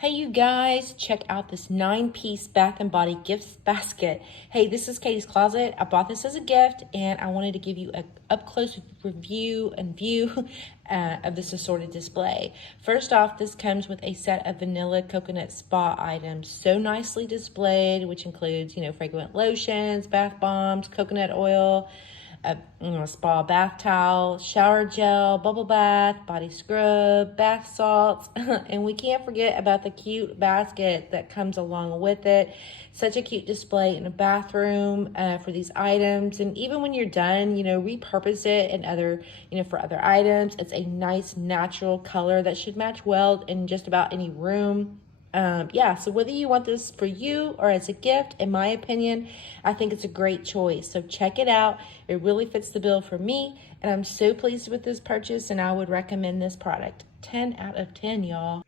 Hey you guys, check out this 9-piece Bath and Body gift basket. Hey, this is Katie's Closet. I bought this as a gift and I wanted to give you a up-close review and view of this assorted display. First off, this comes with a set of vanilla coconut spa items, so nicely displayed, which includes, fragrant lotions, bath bombs, coconut oil, a spa bath towel, shower gel, bubble bath, body scrub, bath salts, and we can't forget about the cute basket that comes along with it. Such a cute display in a bathroom for these items, and even when you're done, repurpose it in other, for other items. It's a nice natural color that should match well in just about any room. So whether you want this for you or as a gift, in my opinion, I think it's a great choice. So check it out. It really fits the bill for me, and I'm so pleased with this purchase, and I would recommend this product. 10 out of 10, y'all.